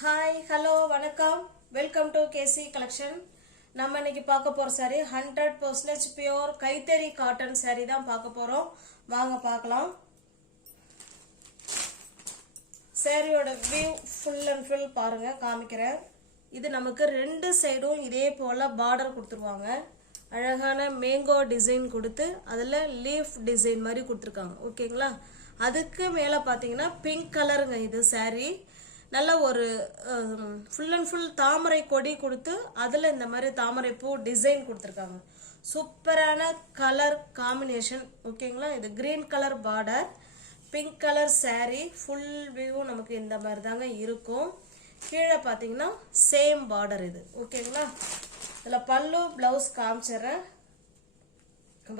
Hi hello வணக்கம் welcome to KC collection. நம்ம இன்னைக்கு பார்க்க போற சாரி 100% பியூர் கைத்தறி காட்டன் சாரி தான் பார்க்க போறோம். வாங்க பார்க்கலாம். சாரியோட வியூ ஃபுல் அண்ட் ஃபுல் பாருங்க, காமிக்கிறேன். இது நமக்கு ரெண்டு சைடும் இதே போல பார்டர் கொடுத்துருவாங்க. அழகான மேங்கோ டிசைன் கொடுத்து அதில் லீஃப் டிசைன் மாதிரி கொடுத்துருக்காங்க. ஓகேங்களா? அதுக்கு மேலே பார்த்தீங்கன்னா பிங்க் கலருங்க இது சாரி. நல்ல ஒரு ஃபுல் அண்ட் ஃபுல் தாமரை கொடி கொடுத்து அதில் இந்த மாதிரி தாமரை பூ டிசைன் கொடுத்துருக்காங்க. சூப்பரான கலர் காம்பினேஷன். ஓகேங்களா? இது green colour border, pink colour sorry. Full view நமக்கு இந்த மாதிரி தாங்க இருக்கும். கீழே பார்த்தீங்கன்னா சேம் பார்டர் இது. ஓகேங்களா? இதில் பல்லு பிளவுஸ் காமிச்சிடுறேன்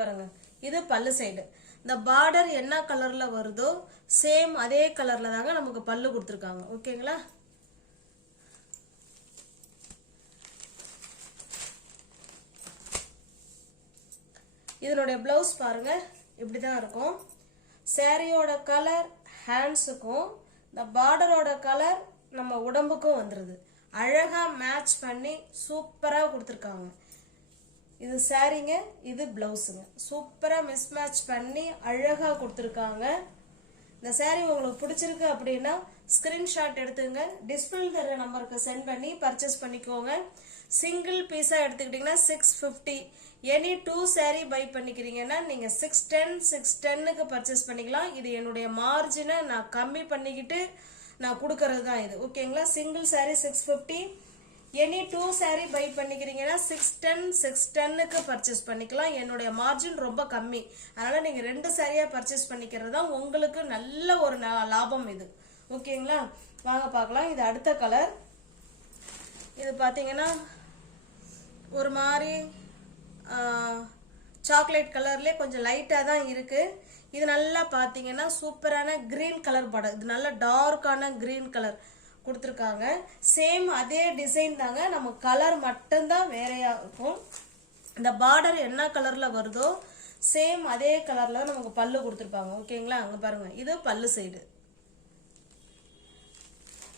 பாருங்க. இது பல்லு சைடு. இந்த பார்டர் என்ன கலர்ல வருதோ சேம் அதே கலர்ல தாங்க நமக்கு பல்லு கொடுத்துருக்காங்க. ஓகேங்களா? இதனுடைய பிளவுஸ் பாருங்க, இப்படிதான் இருக்கும். சாரியோட கலர் ஹேண்ட்ஸுக்கும் இந்த பார்டரோட கலர் நம்ம உடம்புக்கும் வந்துருது. அழகா மேட்ச் பண்ணி சூப்பரா கொடுத்துருக்காங்க. இது சாரிங்க, இது பிளவுஸுங்க. சூப்பரா மிஸ் மேட்ச் பண்ணி அழகா கொடுத்துருக்காங்க. இந்த சாரி உங்களுக்கு பிடிச்சிருக்கு அப்படின்னா ஸ்கிரீன்ஷாட் எடுத்துங்க, டிஸ்பிளே தர நம்பருக்கு சென்ட் பண்ணி பர்ச்சேஸ் பண்ணிக்கோங்க. சிங்கிள் பீஸா எடுத்துக்கிட்டீங்கன்னா 650. எனி 2 சாரி பை பண்ணிக்கிறீங்கன்னா நீங்க 610 பர்ச்சேஸ் பண்ணிக்கலாம். இது என்னுடைய மார்ஜினை நான் கம்மி பண்ணிக்கிட்டு நான் கொடுக்கறது தான் இது. ஓகேங்களா? Single sari 650. Any 2 sari buy பண்ணிக்கிறீங்கன்னா 610 பர்ச்சேஸ் பண்ணிக்கலாம். என்னுடைய மார்ஜின் ரொம்ப கம்மி, அதனால நீங்க 2 சாரியா பர்ச்சேஸ் பண்ணிக்கிறது தான் உங்களுக்கு நல்ல ஒரு லாபம் இது. ஓகேங்களா? வாங்க பார்க்கலாம். இது அடுத்த கலர். இது பார்த்தீங்கன்னா ஒரு மாதிரி சாக்லேட் கலர்ல கொஞ்சம் லைட்டா தான் இருக்கு. இது நல்லா பார்த்தீங்கன்னா சூப்பரான கிரீன் கலர் பார்டர். இது நல்ல டார்க்கான கிரீன் கலர் கொடுத்துருக்காங்க. சேம் அதே டிசைன் தாங்க, நம்ம கலர் மட்டும்தான் வேறையா இருக்கும். இந்த பார்டர் என்ன கலர்ல வருதோ சேம் அதே கலர்ல தான் நமக்கு பல்லு கொடுத்துருப்பாங்க. ஓகேங்களா? அங்க பாருங்க, இது பல்லு சைடு.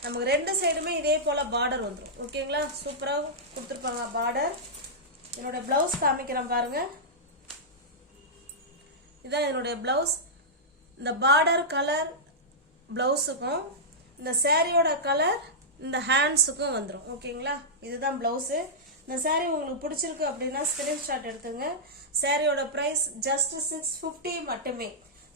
நமக்கு ரெண்டு சைடுமே இதே போல பார்டர் வந்துடும். ஓகேங்களா? சூப்பரா கொடுத்துருப்பாங்க பார்டர். என்னோட பிளவுஸ் காமிக்கிறேன் பாருங்க. இதான் என்னுடைய பிளவுஸ். இந்த பார்டர் கலர் பிளவுஸுக்கும் இந்த சாரியோட கலர் இந்த ஹேண்ட்ஸுக்கும் வந்துடும். ஓகேங்களா? இதுதான் பிளவுஸு. இந்த சாரி உங்களுக்கு பிடிச்சிருக்கு அப்படின்னா ஸ்கிரீன்ஷாட் எடுத்துங்க. சாரியோட பிரைஸ் ஜஸ்ட் 650 மட்டுமே.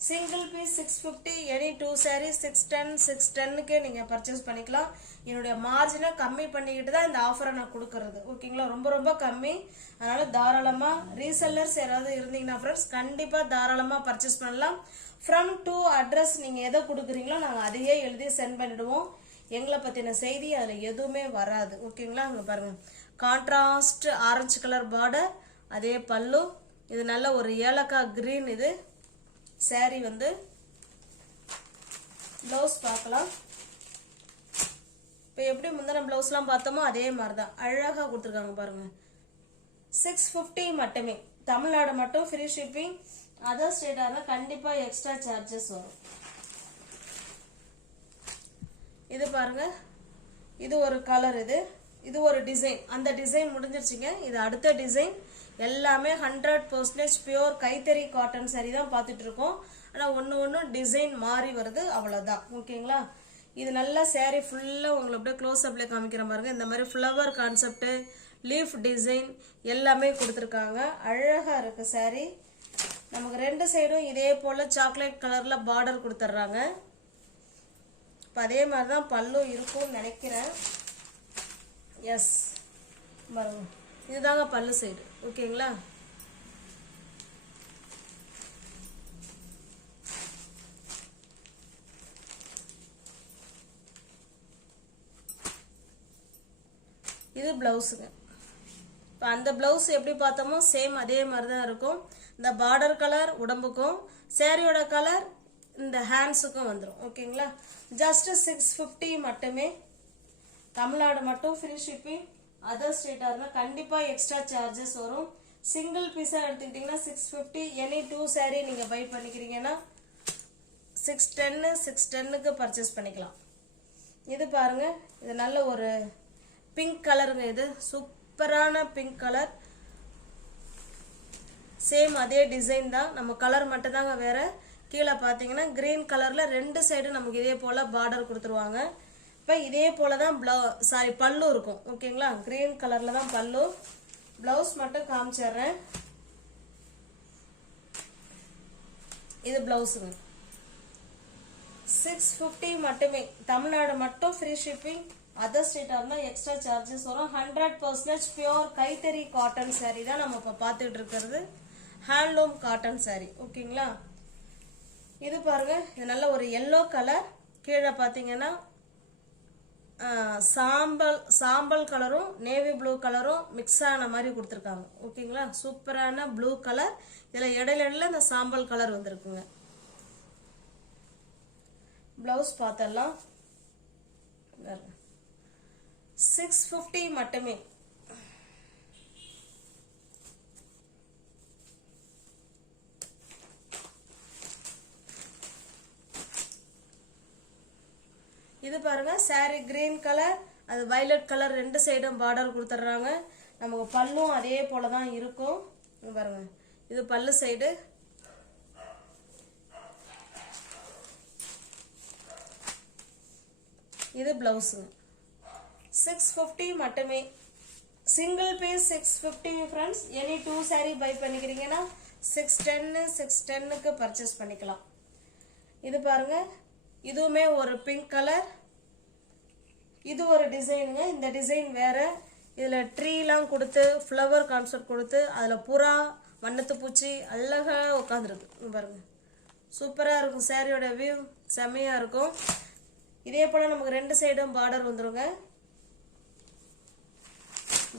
Single piece 650. எனி 2 சாரி 610 நீங்க பர்ச்சேஸ் பண்ணிக்கலாம். என்னுடைய மார்ஜினை கம்மி பண்ணிக்கிட்டு தான் இந்த ஆஃபரை நான் கொடுக்கறது. ஓகேங்களா? ரொம்ப ரொம்ப கம்மி. அதனால தாராளமா ரீசெல்லர்ஸ் யாராவது இருந்தீங்கன்னா ஃப்ரெண்ட்ஸ் கண்டிப்பா தாராளமா பர்ச்சேஸ் பண்ணலாம். ஃப்ரம் டு அட்ரஸ் நீங்க எதை கொடுக்குறீங்களோ நாங்கள் அதையே எழுதி சென்ட் பண்ணிடுவோம். எங்களை பத்தின செய்தி அதுல எதுவுமே வராது. ஓகேங்களா? அங்க பாருங்க, கான்ட்ராஸ்ட் ஆரஞ்சு கலர் பார்டர், அதே பல்லு. இது நல்ல ஒரு ஏலக்காய் கிரீன். இது சாரி வந்து பிளவுஸ் பார்க்கலாம். இப்போ எப்படி முந்தின பிளவுஸ்லாம் பார்த்தோமோ அதே மாதிரி தான் அழகா கொடுத்துருக்காங்க பாருங்க. 650 மட்டுமே. தமிழ்நாடு மட்டும் ஃப்ரீ ஷிப்பிங். அதர் ஸ்டேட்டா இருந்தா கண்டிப்பா எக்ஸ்ட்ரா சார்ஜஸ் வரும். இது பாருங்க, இது ஒரு கலர். இது ஒரு டிசைன். அந்த டிசைன் முடிஞ்சிருச்சுங்க. இது அடுத்த டிசைன். எல்லாமே 100% பியூர் கைத்தறி காட்டன் சாரி தான் பார்த்துட்டு இருக்கோம். ஆனா ஒன்னு டிசைன் மாறி வருது, அவ்வளவுதான். ஓகேங்களா? இது நல்ல சாரி ஃபுல்லா உங்களுக்கு அப்படியே க்ளோஸ் அப்ல காமிக்கிற பாருங்க. இந்த மாதிரி ஃப்ளவர் கான்செப்ட், லீஃப் டிசைன் எல்லாமே கொடுத்துருக்காங்க. அழகா இருக்கு சாரி. நமக்கு ரெண்டு சைடும் இதே போல சாக்லேட் கலர்ல பார்டர் கொடுத்துட்றாங்க. இப்போ அதே மாதிரி தான் பல்லு இருக்கும்னு நினைக்கிறேன். எஸ் பாருங்க, இதுதாங்க பல்லு சைடு. ஓகேங்களா? இது பிளவுஸுங்க. இப்போ அந்த பிளவுஸ் எப்படி பார்த்தோமோ சேம் அதே மாதிரி தான் இருக்கும். இந்த பார்டர் கலர் உடம்புக்கும் சாரியோட கலர் இந்த ஹேண்ட்ஸுக்கும் வந்துடும். ஓகேங்களா? ஜஸ்ட் 650 மட்டுமே. தமிழ்நாடு மட்டும் ஃப்ரீ ஷிப்பிங். அதர் ஸ்டேட்டா இருந்தா கண்டிப்பா எக்ஸ்ட்ரா சார்ஜஸ் வரும். சிங்கிள் பீஸா எடுத்துக்கிட்டீங்கன்னா 650. எனி 2 சாரி நீங்க பை பண்ணிக்கிறீங்கன்னா 610 பர்ச்சேஸ் பண்ணிக்கலாம். இது பாருங்க, இது நல்ல ஒரு பிங்க் கலருங்க. இது சூப்பரான பிங்க் கலர். சேம் அதே டிசைன் தான், நம்ம கலர் மட்டும் தாங்க வேற. கீழே பார்த்தீங்கன்னா கிரீன் கலர்ல 2 சைடு நமக்கு இதே போல பார்டர் கொடுத்துருவாங்க. இப்போ இதே போல தான் பல்லு இருக்கும். ஓகேங்களா, கிரீன் கலர்ல தான் பல்லு. பிளவுஸ் மட்டும் காமிச்சிடுறேன். இது பிளவுஸுங்க. 650 மட்டுமே. தமிழ்நாடு மட்டும் ஃப்ரீ ஷிப்பிங். அதர் ஸ்டேட்டாக இருந்தால் எக்ஸ்ட்ரா சார்ஜஸ் வரும். 100% பியோர் கைத்தறி காட்டன் சாரீ தான் நம்ம இப்போ பார்த்துட்டு இருக்கிறது. Handloom cotton sari. ஓகேங்களா, இது பாருங்க, இது நல்ல ஒரு எல்லோ கலர். கீழே பார்த்தீங்கன்னா சாம்பல் கலரும் நேவி ப்ளூ கலரும் மிக்ஸ் ஆன மாதிரி கொடுத்துருக்காங்க. ஓகேங்களா, சூப்பரான ப்ளூ கலர். இதில் இடையில இந்த சாம்பல் கலர் வந்திருக்குங்க. பிளவுஸ் பார்த்தலாம். 650 மட்டுமே. இது பாருங்க, சாரி கிரீன் கலர், அது வயலட் கலர் 2 சைடும் பார்டர் கொடுத்துட்றாங்க. நமக்கு பல்லும் அதே போல தான் இருக்கும். பாருங்க, இது பல்லு சைடு. இது பிளவுஸுங்க. 650 மட்டுமே. Single piece 650 friends. Any 2 sari buy பண்ணிக்கிறீங்கன்னா 610க்கு பர்ச்சேஸ் பண்ணிக்கலாம். இது பாருங்க, இதுவுமே ஒரு பிங்க் கலர். இது ஒரு டிசைனுங்க. இந்த டிசைன் வேற. இதில் ட்ரீலாம் கொடுத்து ஃப்ளவர் கான்செப்ட் கொடுத்து அதில் புறா வண்ணத்து பூச்சி அழகாக உட்காந்துருக்கு பாருங்க. சூப்பராக இருக்கும். சாரியோட வியூ செம்மையாக இருக்கும். இதே போல் நமக்கு 2 சைடும் பார்டர் வந்துருங்க.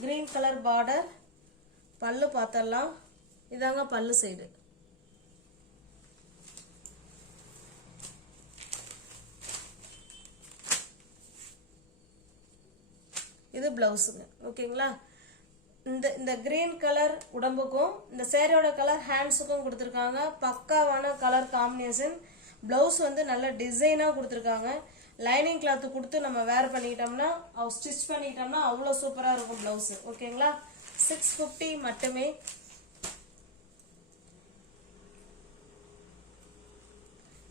Green colour border. பல்லு பார்த்தரலாம். இதாங்க பல்லு சைடு. இது பிளவுஸுங்க. ஓகேங்களா, இந்த கிரீன் கலர் உடம்புக்கும் இந்த சேரியோட கலர் ஹேண்ட்ஸுக்கும் கொடுத்துருக்காங்க. பக்காவான கலர் காம்பினேஷன். பிளவுஸ் வந்து நல்ல டிசைனாக கொடுத்துருக்காங்க. லைனிங் கிளாத்து கொடுத்து நம்ம வேர் பண்ணிக்கிட்டோம்னா ஸ்டிச் பண்ணிக்கிட்டோம்னா அவ்வளோ சூப்பராக இருக்கும் பிளவுஸு. ஓகேங்களா, 650 மட்டுமே.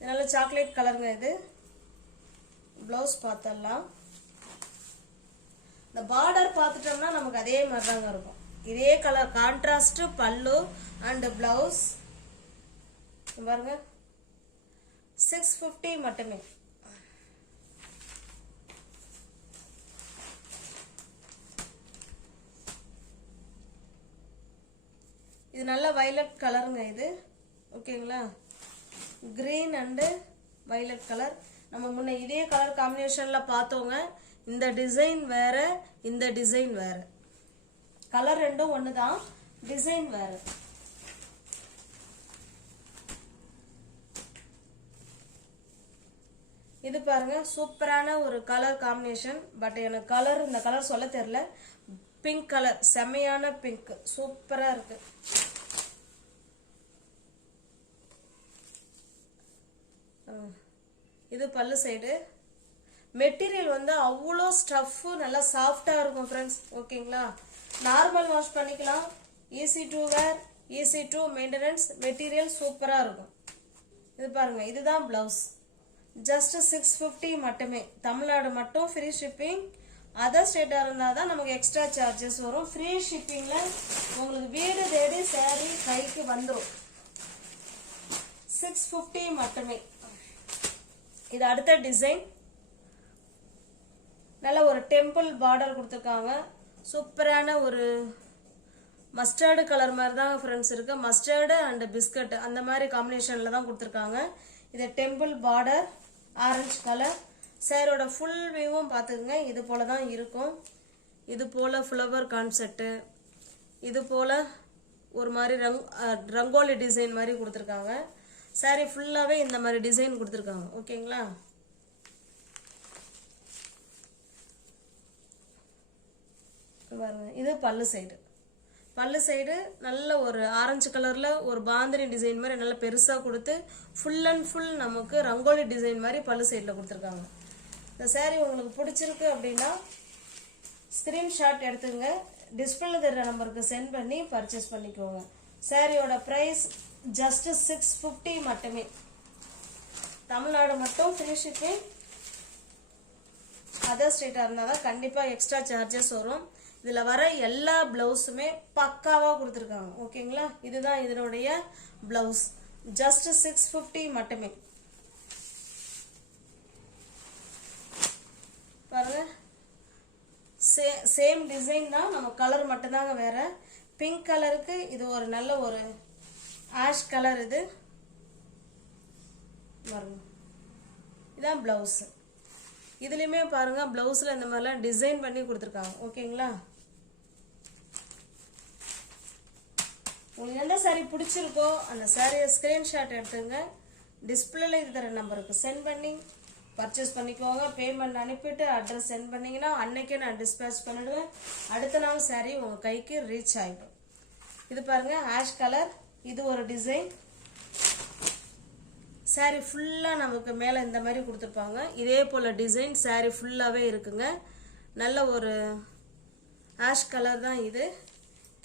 நல்ல சாக்லேட் கலருங்க. இது பிளவுஸ் பார்த்தரலாம். இந்த பார்டர் பார்த்துட்டோம்னா நமக்கு அதே மாதிரி தாங்க இருக்கும். இதே கலர் கான்ட்ராஸ்ட் பல்லு அண்ட் பிளவுஸ். பாருங்க, 650 மட்டுமே. இது நல்ல வயலட் கலருங்க. இது ஓகேங்களா, கிரீன் அண்டு வயலட் கலர். நம்ம முன்ன இதே கலர் காம்பினேஷன்ல பார்த்தோங்க. இந்த டிசைன் வேற, இந்த டிசைன் வேற. கலர் ரெண்டும் ஒன்று தான், டிசைன் வேற. இது பாருங்க, சூப்பரான ஒரு கலர் காம்பினேஷன். பட் எனக்கு கலர், இந்த கலர் சொல்ல தெரியல. பிங்க் கலர், செமையான பிங்க், சூப்பரா இருக்கு. இது பல்லு சைடு. மெட்டீரியல் வந்து அவ்வளோ ஸ்டஃப்பு நல்லா சாஃப்டாக இருக்கும் ஃப்ரெண்ட்ஸ். ஓகேங்களா, நார்மல் வாஷ் பண்ணிக்கலாம். Easy to wear, easy to maintenance. Material சூப்பராக இருக்கும். இது பாருங்க, இதுதான் பிளவுஸ். ஜஸ்ட் 650 மட்டுமே. தமிழ்நாடு மட்டும் ஃப்ரீ ஷிப்பிங். அதர் ஸ்டேட்டாக இருந்தால் தான் நமக்கு எக்ஸ்ட்ரா சார்ஜஸ் வரும். ஃப்ரீ ஷிப்பிங்கில் உங்களுக்கு வீடு தேடி சாரி கைக்கு வந்துடும். 650 மட்டுமே. இது அடுத்த டிசைன். நல்ல ஒரு டெம்பிள் பார்டர் கொடுத்துருக்காங்க. சூப்பரான ஒரு மஸ்டர்டு கலர் மாதிரி தான் ஃப்ரெண்ட்ஸ் இருக்கு. மஸ்டர்டு அண்ட் பிஸ்கட் அந்த மாதிரி காம்பினேஷனில் தான் கொடுத்துருக்காங்க. இது டெம்பிள் பார்டர், ஆரஞ்சு கலர். சேரோட ஃபுல் வியூவும் பார்த்துக்குங்க. இது போல தான் இருக்கும். இது போல ஃப்ளவர் கான்செப்ட், இது போல ஒரு மாதிரி ரங்கோலி டிசைன் மாதிரி கொடுத்துருக்காங்க. சாரி ஃபுல்லாகவே இந்த மாதிரி டிசைன் கொடுத்துருக்காங்க. ஓகேங்களா, பாருங்க, இது பல்லு சைடு. பல்லு சைடு நல்ல ஒரு ஆரஞ்சு கலர்ல ஒரு பாந்தினி டிசைன் மாதிரி நல்லா பெருசா கொடுத்து ஃபுல் அண்ட் ஃபுல் நமக்கு ரங்கோலி டிசைன் மாதிரி பல்லு சைடில் கொடுத்துருக்காங்க. இந்த saree உங்களுக்கு பிடிச்சிருக்கு அப்படின்னா ஸ்கிரீன்ஷாட் எடுத்துங்க, டிஸ்பிளேல தெரியுற நம்பருக்கு சென்ட் பண்ணி பர்ச்சேஸ் பண்ணிக்கோங்க. சாரியோட பிரைஸ் ஜஸ்ட் 650 மட்டுமே. தமிழ்நாடு மட்டும் ஃப்ரீ ஷிப்பிங். அதர் ஸ்டேட்டாக இருந்தால் தான் கண்டிப்பாக எக்ஸ்ட்ரா சார்ஜஸ் வரும். இதில் வர எல்லா ப்ளவுஸுமே பக்காவாக கொடுத்துருக்காங்க. ஓகேங்களா, இதுதான் இதனுடைய ப்ளவுஸ். ஜஸ்ட் 650 மட்டுமே. பாருங்க, சேம் டிசைன் தான், நம்ம கலர் மட்டும்தாங்க வேற. பிங்க் கலருக்கு இது ஒரு நல்ல ஒரு ஆஷ் கலர். இது பாருங்க, இதான் பிளவுஸ். இதுலயுமே பாருங்க பிளவுஸ்ல இந்த மாதிரிலாம் டிசைன் பண்ணி கொடுத்துருக்காங்க. ஓகேங்களா, உங்களுக்கு எந்த சாரி பிடிச்சிருக்கோ அந்த சாரியை ஸ்கிரீன்ஷாட் எடுத்துங்க, டிஸ்பிளேல இருக்கிற நம்பருக்கு சென்ட் பண்ணி பர்ச்சேஸ் பண்ணிக்கோங்க. பேமெண்ட் அனுப்பிட்டு அட்ரஸ் சென்ட் பண்ணீங்கன்னா அன்னைக்கே நான் டிஸ்பேச் பண்ணிடுவேன். அடுத்த நாள் சாரி உங்க கைக்கு ரீச் ஆகிடும். இது பாருங்க ஆஷ் கலர், இது ஒரு டிசைன். சாரி ஃபுல்லாக நமக்கு மேலே இந்த மாதிரி கொடுத்துருப்பாங்க. இதே போல் டிசைன் சாரி ஃபுல்லாகவே இருக்குங்க. நல்ல ஒரு ஆஷ் கலர் தான் இது.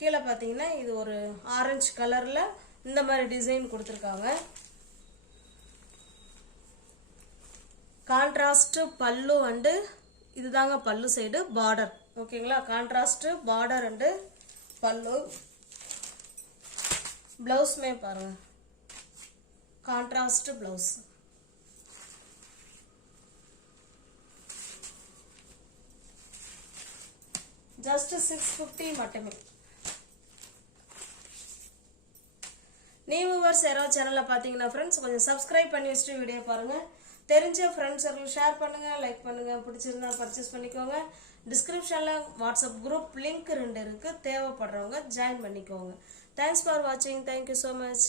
கீழே பார்த்தீங்கன்னா இது ஒரு ஆரஞ்சு கலரில் இந்த மாதிரி டிசைன் கொடுத்துருக்காங்க. கான்ட்ராஸ்ட் பல்லு அண்டு இதுதாங்க பல்லு சைடு பார்டர். ஓகேங்களா, கான்ட்ராஸ்ட் பார்டர் அண்டு பல்லு. பிளவுஸ்மே பாருங்க கான்ட்ராஸ்ட் பிளவுஸ். ஜஸ்ட் 650 மட்டுமே. நியூ வியூவர்ஸ் யாராவது சேனல்ல பாத்தீங்கன்னா ஃப்ரெண்ட்ஸ் கொஞ்சம் சப்ஸ்கிரைப் பண்ணி வச்சுட்டு வீடியோ பாருங்க. தெரிஞ்ச ஃப்ரெண்ட்ஸ் சர்க்கிள் ஷேர் பண்ணுங்க, லைக் பண்ணுங்க, பிடிச்சிருந்தா பர்ச்சேஸ் பண்ணிக்கோங்க. டிஸ்கிரிப்ஷன்ல வாட்ஸ்அப் குரூப் லிங்க் 2 இருக்கு, தேவைப்படுறவங்க ஜாயின் பண்ணிக்கோங்க. தேங்க்ஸ் ஃபார் வாட்சிங். Thank you so much.